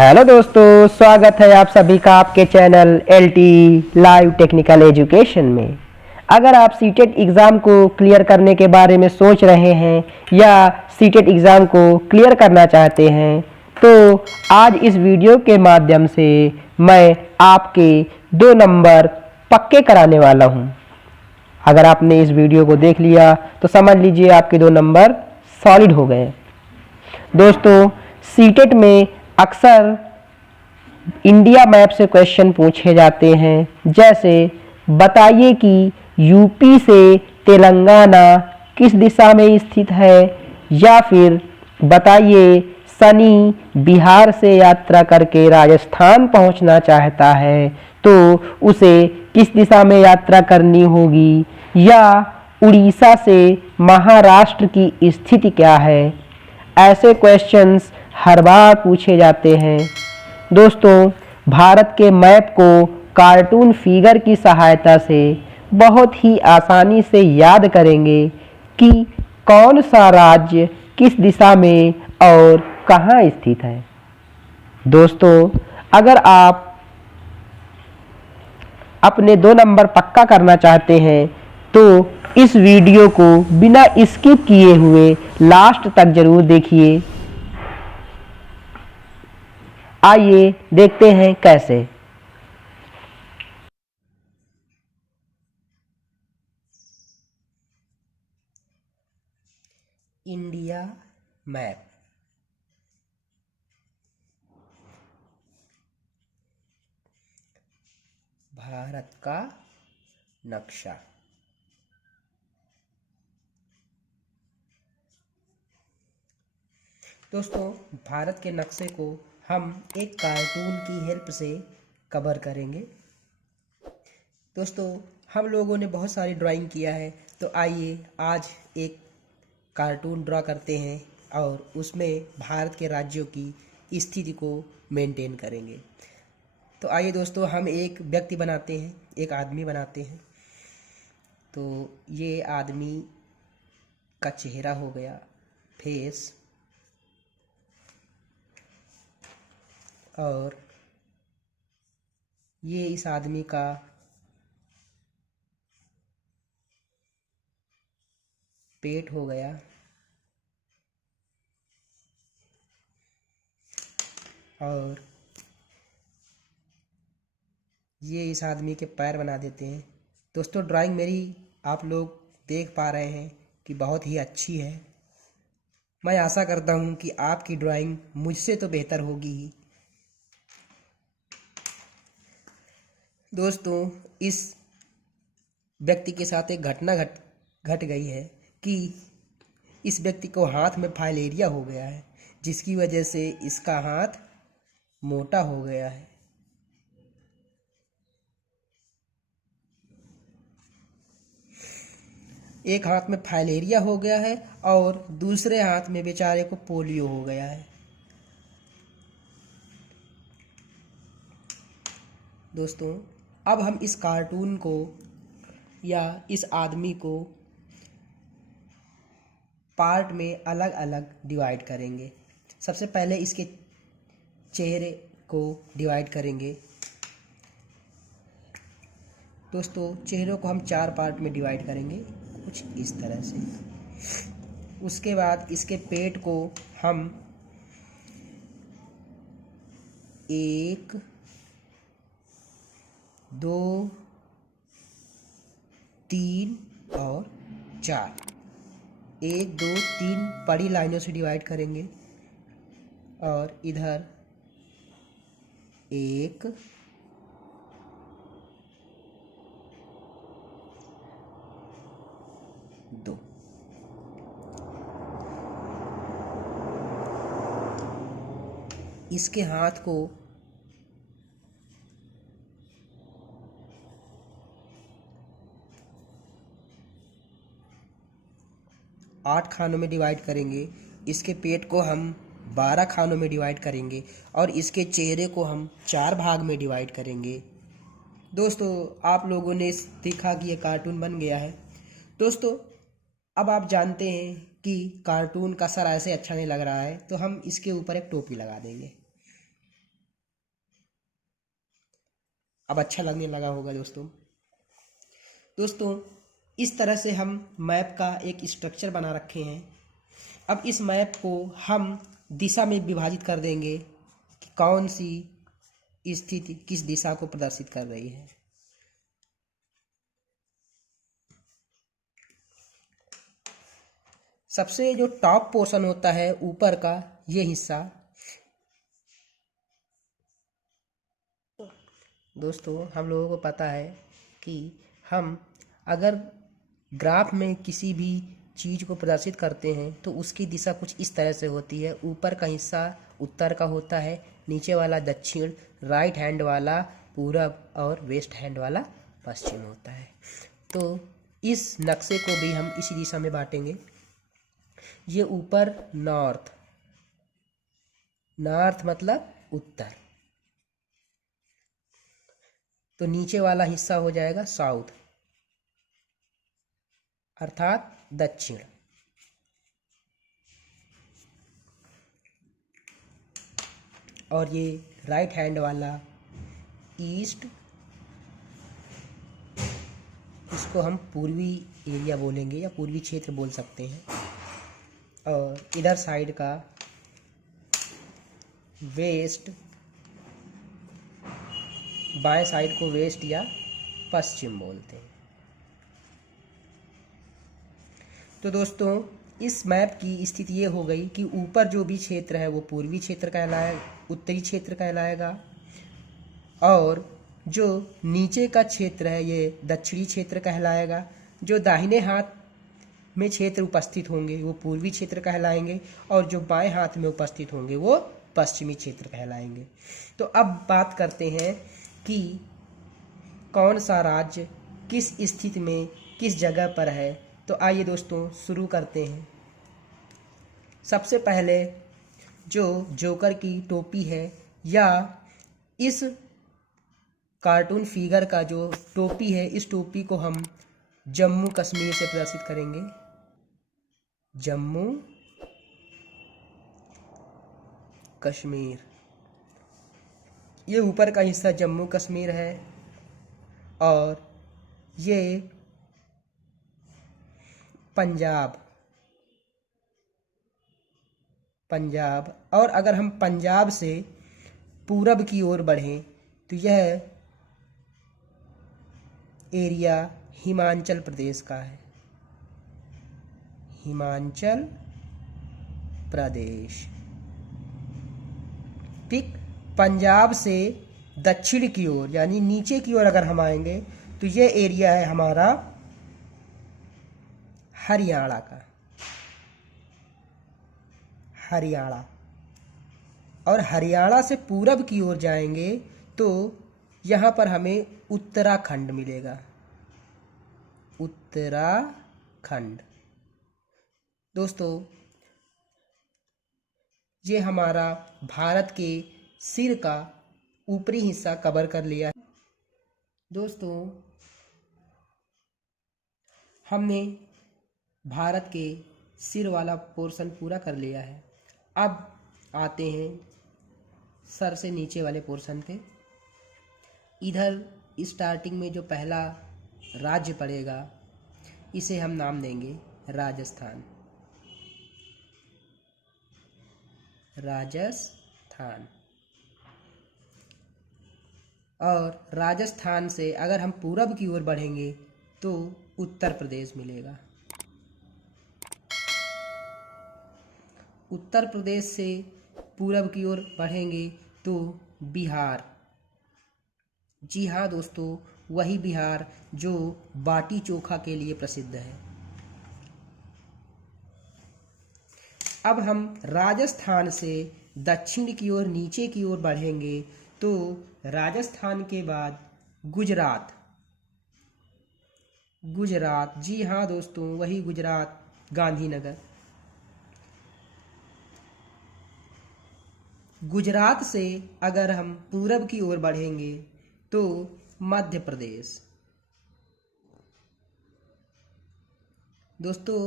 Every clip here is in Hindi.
हेलो दोस्तों, स्वागत है आप सभी का आपके channel LT live technical education में। अगर आप सीटेट एग्ज़ाम को क्लियर करने के बारे में सोच रहे हैं या सीटेट एग्ज़ाम को क्लियर करना चाहते हैं तो आज इस वीडियो के माध्यम से मैं आपके 2 नंबर पक्के कराने वाला हूं। अगर आपने इस वीडियो को देख लिया तो समझ लीजिए आपके 2 नंबर सॉलिड हो गए। दोस्तों, सीटेट में अक्सर इंडिया मैप से क्वेश्चन पूछे जाते हैं, जैसे बताइए कि यूपी से तेलंगाना किस दिशा में स्थित है, या फिर बताइए शनि बिहार से यात्रा करके राजस्थान पहुंचना चाहता है तो उसे किस दिशा में यात्रा करनी होगी, या उड़ीसा से महाराष्ट्र की स्थिति क्या है। ऐसे क्वेश्चंस हर बार पूछे जाते हैं। दोस्तों, भारत के मैप को कार्टून फिगर की सहायता से बहुत ही आसानी से याद करेंगे कि कौन सा राज्य किस दिशा में और कहाँ स्थित है। दोस्तों, अगर आप अपने 2 नंबर पक्का करना चाहते हैं तो इस वीडियो को बिना स्किप किए हुए लास्ट तक जरूर देखिए। आइए देखते हैं कैसे। India map. भारत का नक्शा। दोस्तों, भारत के नक्शे को हम एक कार्टून की हेल्प से कवर करेंगे। दोस्तों, हम लोगों ने बहुत सारी ड्राइंग किया है, तो आइए आज एक कार्टून ड्रा करते हैं और उसमें भारत के राज्यों की स्थिति को मेंटेन करेंगे। तो आइए दोस्तों, हम एक व्यक्ति बनाते हैं, एक आदमी बनाते हैं। तो ये आदमी का चेहरा हो गया, फेस, और ये इस आदमी का पेट हो गया, और ये इस आदमी के पैर बना देते हैं। दोस्तों, ड्राइंग मेरी आप लोग देख पा रहे हैं कि बहुत ही अच्छी है। मैं आशा करता हूँ कि आपकी ड्राइंग मुझसे तो बेहतर होगी ही। दोस्तों, इस व्यक्ति के साथ एक घटना घट गई है कि इस व्यक्ति को हाथ में फाइलेरिया हो गया है, जिसकी वजह से इसका हाथ मोटा हो गया है। एक हाथ में फाइलेरिया हो गया है और दूसरे हाथ में बेचारे को पोलियो हो गया है। दोस्तों, अब हम इस कार्टून को या इस आदमी को पार्ट में अलग अलग डिवाइड करेंगे। सबसे पहले इसके चेहरे को डिवाइड करेंगे। दोस्तों, चेहरों को हम 4 पार्ट में डिवाइड करेंगे, कुछ इस तरह से। उसके बाद इसके पेट को हम 1, 2, 3 और 4, 1, 2, 3 बड़ी लाइनों से डिवाइड करेंगे, और इधर 1, 2। इसके हाथ को 8 खानों में डिवाइड करेंगे। इसके पेट को हम 12 खानों में डिवाइड करेंगे और इसके चेहरे को हम 4 भाग में डिवाइड करेंगे। दोस्तों, आप लोगों ने देखा कि ये कार्टून बन गया है। दोस्तों, अब आप जानते हैं कि कार्टून का सर ऐसे अच्छा नहीं लग रहा है, तो हम इसके ऊपर एक टोपी लगा देंगे। अब अच्छा लगने लगा होगा दोस्तों। दोस्तों इस तरह से हम मैप का एक स्ट्रक्चर बना रखे हैं। अब इस मैप को हम दिशा में विभाजित कर देंगे कि कौन सी स्थिति किस दिशा को प्रदर्शित कर रही है। सबसे जो टॉप पोर्शन होता है ऊपर का ये हिस्सा, दोस्तों हम लोगों को पता है कि हम अगर ग्राफ में किसी भी चीज़ को प्रदर्शित करते हैं तो उसकी दिशा कुछ इस तरह से होती है। ऊपर का हिस्सा उत्तर का होता है, नीचे वाला दक्षिण, राइट हैंड वाला पूरब और वेस्ट हैंड वाला पश्चिम होता है। तो इस नक्शे को भी हम इसी दिशा में बांटेंगे। ये ऊपर नॉर्थ, नॉर्थ मतलब उत्तर, तो नीचे वाला हिस्सा हो जाएगा साउथ अर्थात दक्षिण। और ये राइट हैंड वाला ईस्ट, इसको हम पूर्वी एरिया बोलेंगे या पूर्वी क्षेत्र बोल सकते हैं। और इधर साइड का वेस्ट, बाएं साइड को वेस्ट या पश्चिम बोलते हैं। तो दोस्तों इस मैप की स्थिति ये हो गई कि ऊपर जो भी क्षेत्र है वो पूर्वी क्षेत्र कहलाएगा, उत्तरी क्षेत्र कहलाएगा, और जो नीचे का क्षेत्र है ये दक्षिणी क्षेत्र कहलाएगा। जो दाहिने हाथ में क्षेत्र उपस्थित होंगे वो पूर्वी क्षेत्र कहलाएंगे, और जो बाएं हाथ में उपस्थित होंगे वो पश्चिमी क्षेत्र कहलाएंगे। तो अब बात करते हैं कि कौन सा राज्य किस स्थिति में किस जगह पर है। तो आइए दोस्तों शुरू करते हैं। सबसे पहले जो जोकर की टोपी है या इस कार्टून फिगर का जो टोपी है, इस टोपी को हम जम्मू कश्मीर से प्रदर्शित करेंगे। जम्मू कश्मीर, ये ऊपर का हिस्सा जम्मू कश्मीर है और ये पंजाब, पंजाब। और अगर हम पंजाब से पूरब की ओर बढ़ें तो यह एरिया हिमाचल प्रदेश का है, हिमाचल प्रदेश। ठीक, पंजाब से दक्षिण की ओर यानी नीचे की ओर अगर हम आएंगे तो यह एरिया है हमारा हरियाणा का, हरियाणा। और हरियाणा से पूरब की ओर जाएंगे तो यहाँ पर हमें उत्तराखंड मिलेगा, उत्तराखंड। दोस्तों ये हमारा भारत के सिर का ऊपरी हिस्सा कवर कर लिया है। दोस्तों हमने भारत के सिर वाला पोर्शन पूरा कर लिया है। अब आते हैं सर से नीचे वाले पोर्शन पे। इधर स्टार्टिंग में जो पहला राज्य पड़ेगा इसे हम नाम देंगे राजस्थान, राजस्थान। और राजस्थान से अगर हम पूरब की ओर बढ़ेंगे तो उत्तर प्रदेश मिलेगा। उत्तर प्रदेश से पूरब की ओर बढ़ेंगे तो बिहार। जी हाँ दोस्तों, वही बिहार जो बाटी चोखा के लिए प्रसिद्ध है। अब हम राजस्थान से दक्षिण की ओर नीचे की ओर बढ़ेंगे तो राजस्थान के बाद गुजरात, गुजरात। जी हाँ दोस्तों, वही गुजरात, गांधीनगर। गुजरात से अगर हम पूरब की ओर बढ़ेंगे तो मध्य प्रदेश। दोस्तों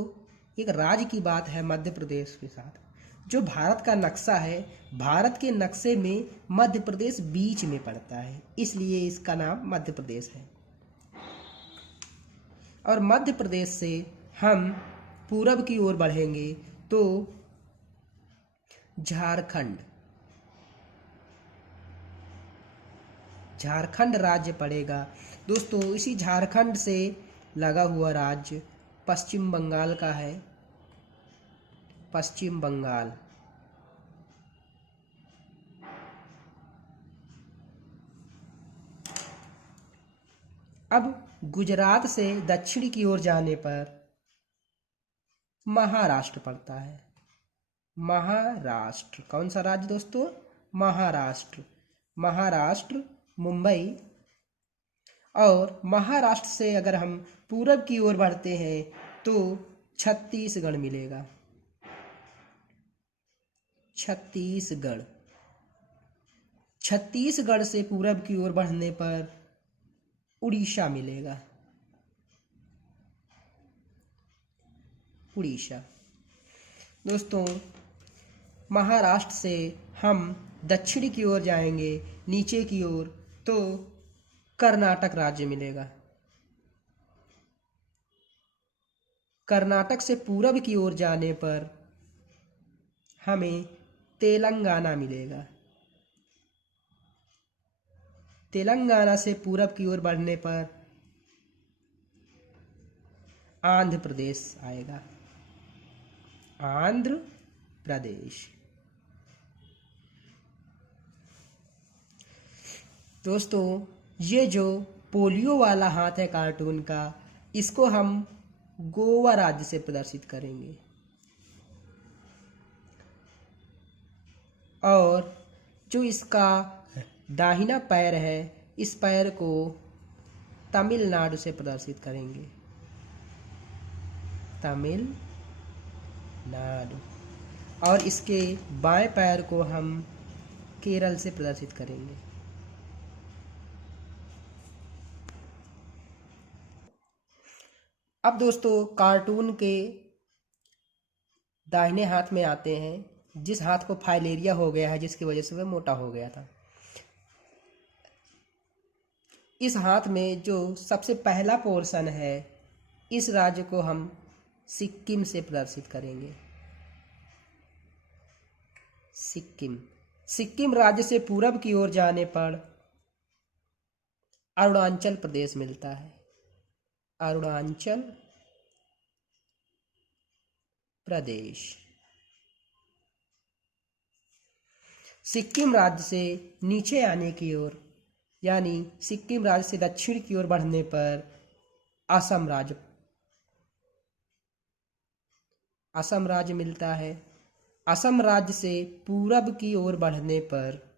एक राज्य की बात है मध्य प्रदेश के साथ, जो भारत का नक्शा है, भारत के नक्शे में मध्य प्रदेश बीच में पड़ता है, इसलिए इसका नाम मध्य प्रदेश है। और मध्य प्रदेश से हम पूरब की ओर बढ़ेंगे तो झारखंड राज्य पड़ेगा। दोस्तों, इसी झारखंड से लगा हुआ राज्य पश्चिम बंगाल का है, पश्चिम बंगाल। अब गुजरात से दक्षिण की ओर जाने पर महाराष्ट्र पड़ता है। महाराष्ट्र कौन सा राज्य दोस्तों? महाराष्ट्र। महाराष्ट्र मुंबई। और महाराष्ट्र से अगर हम पूरब की ओर बढ़ते हैं तो छत्तीसगढ़ मिलेगा। छत्तीसगढ़। छत्तीसगढ़ से पूरब की ओर बढ़ने पर उड़ीसा मिलेगा। उड़ीसा। दोस्तों, महाराष्ट्र से हम दक्षिण की ओर जाएंगे नीचे की ओर तो कर्नाटक राज्य मिलेगा। कर्नाटक से पूरब की ओर जाने पर हमें तेलंगाना मिलेगा। तेलंगाना से पूरब की ओर बढ़ने पर आंध्र प्रदेश आएगा। आंध्र प्रदेश। दोस्तों, ये जो पोलियो वाला हाथ है कार्टून का, इसको हम गोवा राज्य से प्रदर्शित करेंगे। और जो इसका दाहिना पैर है, इस पैर को तमिलनाडु से प्रदर्शित करेंगे। तमिलनाडु। और इसके बाएं पैर को हम केरल से प्रदर्शित करेंगे। अब दोस्तों, कार्टून के दाहिने हाथ में आते हैं, जिस हाथ को फाइलेरिया हो गया है, जिसकी वजह से वह मोटा हो गया था। इस हाथ में जो सबसे पहला पोर्शन है, इस राज्य को हम सिक्किम से प्रदर्शित करेंगे। सिक्किम। सिक्किम राज्य से पूरब की ओर जाने पर अरुणाचल प्रदेश मिलता है। अरुणाचल प्रदेश। सिक्किम राज्य से नीचे आने की ओर, यानी सिक्किम राज्य से दक्षिण की ओर बढ़ने पर असम राज्य मिलता है। असम राज्य से पूरब की ओर बढ़ने पर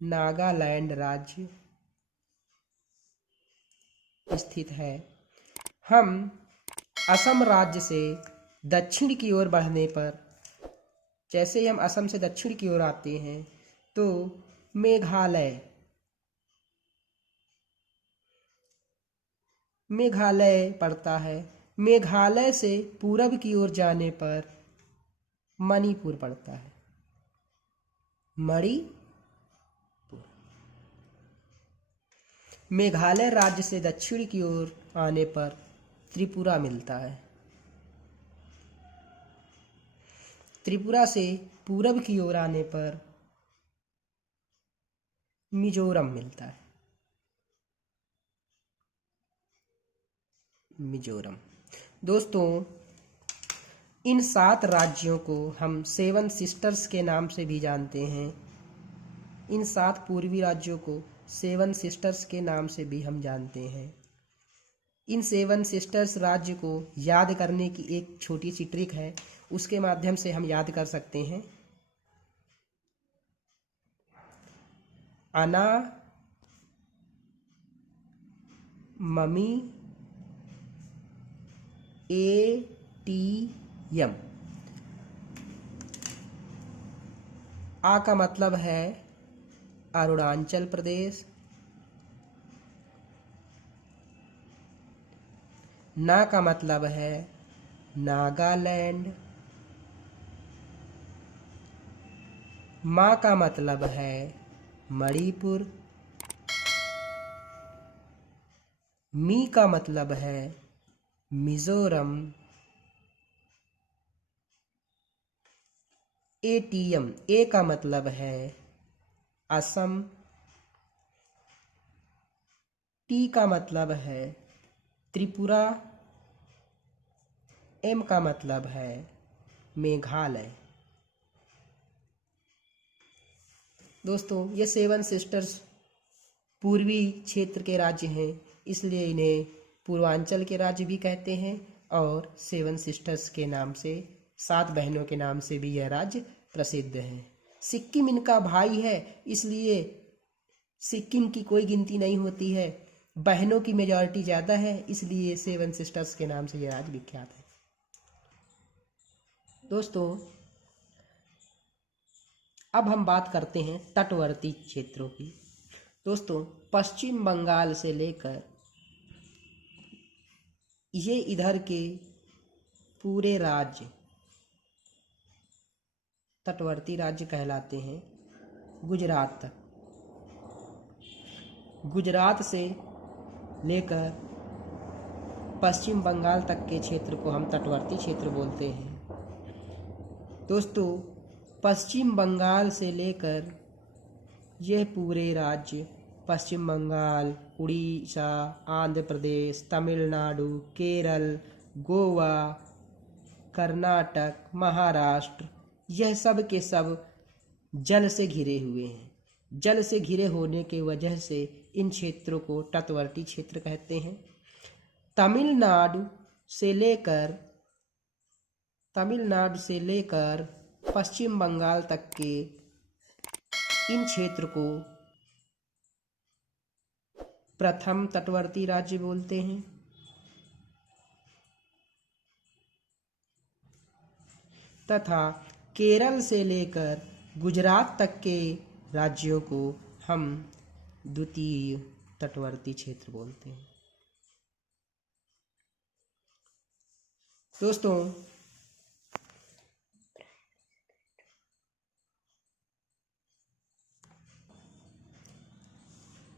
नागालैंड राज्य स्थित है। हम असम राज्य से दक्षिण की ओर बढ़ने पर, जैसे ही हम असम से दक्षिण की ओर आते हैं तो मेघालय पड़ता है। मेघालय से पूरब की ओर जाने पर मणिपुर पड़ता है। मेघालय राज्य से दक्षिण की ओर आने पर त्रिपुरा मिलता है। त्रिपुरा से पूरब की ओर आने पर मिजोरम मिलता है। मिजोरम। दोस्तों, इन 7 राज्यों को हम 7 सिस्टर्स के नाम से भी जानते हैं। इन 7 पूर्वी राज्यों को 7 सिस्टर्स के नाम से भी हम जानते हैं। इन 7 सिस्टर्स राज्य को याद करने की एक छोटी सी ट्रिक है, उसके माध्यम से हम याद कर सकते हैं। अना, मम्मी, ATM। आ का मतलब है अरुणाचल प्रदेश। ना का मतलब है नागालैंड। मा का मतलब है मणिपुर। मी का मतलब है मिजोरम। एटीएम, ए का मतलब है असम। टी का मतलब है त्रिपुरा। एम का मतलब है मेघालय। दोस्तों, ये सेवन सिस्टर्स पूर्वी क्षेत्र के राज्य हैं, इसलिए इन्हें पूर्वांचल के राज्य भी कहते हैं और सेवन सिस्टर्स के नाम से, 7 बहनों के नाम से भी यह राज्य प्रसिद्ध है। सिक्किम इनका भाई है, इसलिए सिक्किम की कोई गिनती नहीं होती है। बहनों की मेजॉरिटी ज़्यादा है, इसलिए सेवन सिस्टर्स के नाम से यह राज्य विख्यात है। दोस्तों, अब हम बात करते हैं तटवर्ती क्षेत्रों की। दोस्तों, पश्चिम बंगाल से लेकर ये इधर के पूरे राज्य तटवर्ती राज्य कहलाते हैं गुजरात तक। गुजरात से लेकर पश्चिम बंगाल तक के क्षेत्र को हम तटवर्ती क्षेत्र बोलते हैं। दोस्तों, पश्चिम बंगाल से लेकर यह पूरे राज्य पश्चिम बंगाल, उड़ीसा, आंध्र प्रदेश, तमिलनाडु, केरल, गोवा, कर्नाटक, महाराष्ट्र, यह सब के सब जल से घिरे हुए हैं। जल से घिरे होने के वजह से इन क्षेत्रों को तटवर्ती क्षेत्र कहते हैं। तमिलनाडु से लेकर पश्चिम बंगाल तक के इन क्षेत्र को प्रथम तटवर्ती राज्य बोलते हैं। तथा केरल से लेकर गुजरात तक के राज्यों को हम द्वितीय तटवर्ती क्षेत्र बोलते हैं।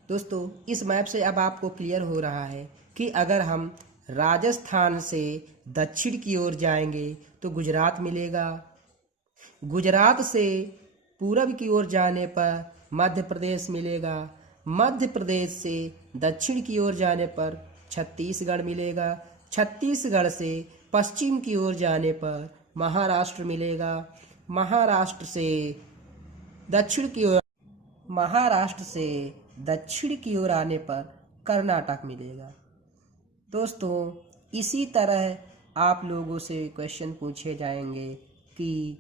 दोस्तों, इस मैप से अब आपको क्लियर हो रहा है कि अगर हम राजस्थान से दक्षिण की ओर जाएंगे तो गुजरात मिलेगा। गुजरात से पूरब की ओर जाने पर मध्य प्रदेश मिलेगा। मध्य प्रदेश से दक्षिण की ओर जाने पर छत्तीसगढ़ मिलेगा। छत्तीसगढ़ से पश्चिम की ओर जाने पर महाराष्ट्र मिलेगा। महाराष्ट्र से दक्षिण की ओर आने पर कर्नाटक मिलेगा। दोस्तों, इसी तरह आप लोगों से क्वेश्चन पूछे जाएंगे कि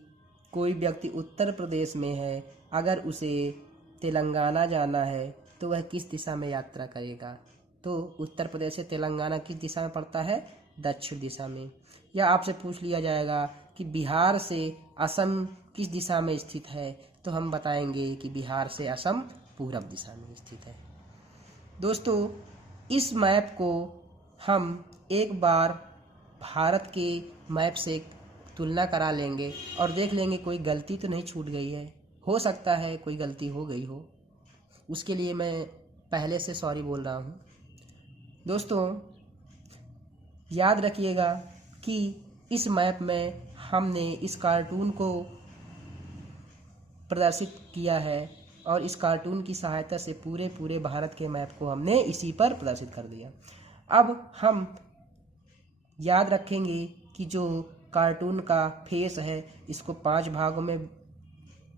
कोई व्यक्ति उत्तर प्रदेश में है, अगर उसे तेलंगाना जाना है तो वह किस दिशा में यात्रा करेगा? तो उत्तर प्रदेश से तेलंगाना किस दिशा में पड़ता है? दक्षिण दिशा में। या आपसे पूछ लिया जाएगा कि बिहार से असम किस दिशा में स्थित है, तो हम बताएंगे कि बिहार से असम पूरब दिशा में स्थित है। दोस्तों, इस मैप को हम एक बार भारत के मैप से तुलना करा लेंगे और देख लेंगे कोई गलती तो नहीं छूट गई है। हो सकता है कोई गलती हो गई हो, उसके लिए मैं पहले से सॉरी बोल रहा हूँ। दोस्तों, याद रखिएगा कि इस मैप में हमने इस कार्टून को प्रदर्शित किया है और इस कार्टून की सहायता से पूरे भारत के मैप को हमने इसी पर प्रदर्शित कर दिया। अब हम याद रखेंगे कि जो कार्टून का फेस है इसको 5 भागों में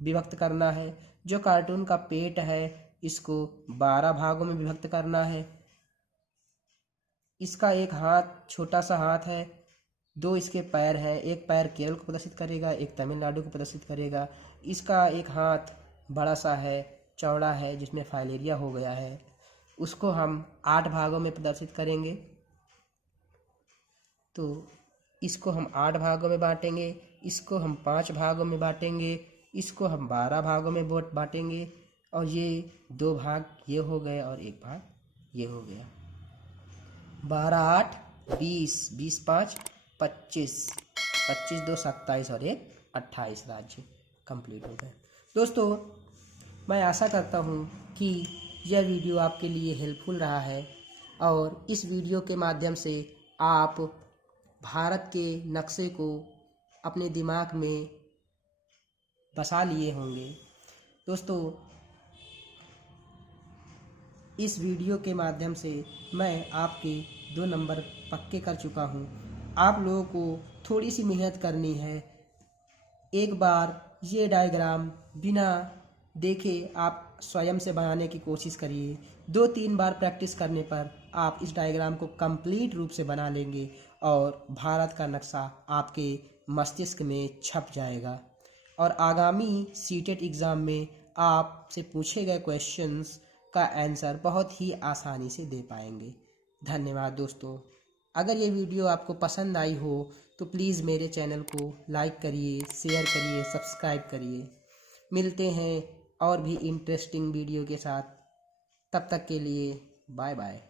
विभक्त करना है। जो कार्टून का पेट है इसको 12 भागों में विभक्त करना है। इसका एक हाथ, छोटा सा हाथ है, 2 इसके पैर हैं। एक पैर केरल को प्रदर्शित करेगा, एक तमिलनाडु को प्रदर्शित करेगा। इसका एक हाथ बड़ा सा है, चौड़ा है, जिसमें फाइलेरिया हो गया है। उसको हम 8 भागों में प्रदर्शित करेंगे। तो इसको हम 8 भागों में बांटेंगे, इसको हम 5 भागों में बांटेंगे, इसको हम 12 भागों में बांटेंगे और ये 2 भाग ये हो गए और 1 भाग ये हो गया। 12 8 20, 20 5 25, 25 2 27 और 1 28 राज्य कंप्लीट हो गए। दोस्तों, मैं आशा करता हूँ कि यह वीडियो आपके लिए हेल्पफुल रहा है और इस वीडियो के माध्यम से आप भारत के नक्शे को अपने दिमाग में बसा लिए होंगे। दोस्तों, इस वीडियो के माध्यम से मैं आपके 2 नंबर पक्के कर चुका हूँ। आप लोगों को थोड़ी सी मेहनत करनी है। एक बार ये डायग्राम बिना देखे आप स्वयं से बनाने की कोशिश करिए। 2-3 बार प्रैक्टिस करने पर आप इस डायग्राम को कंप्लीट रूप से बना लेंगे और भारत का नक्शा आपके मस्तिष्क में छप जाएगा और आगामी सीटेट एग्ज़ाम में आपसे पूछे गए क्वेश्चंस का आंसर बहुत ही आसानी से दे पाएंगे। धन्यवाद दोस्तों। अगर ये वीडियो आपको पसंद आई हो तो प्लीज़ मेरे चैनल को लाइक करिए, शेयर करिए, सब्सक्राइब करिए। मिलते हैं और भी इंटरेस्टिंग वीडियो के साथ। तब तक के लिए बाय बाय।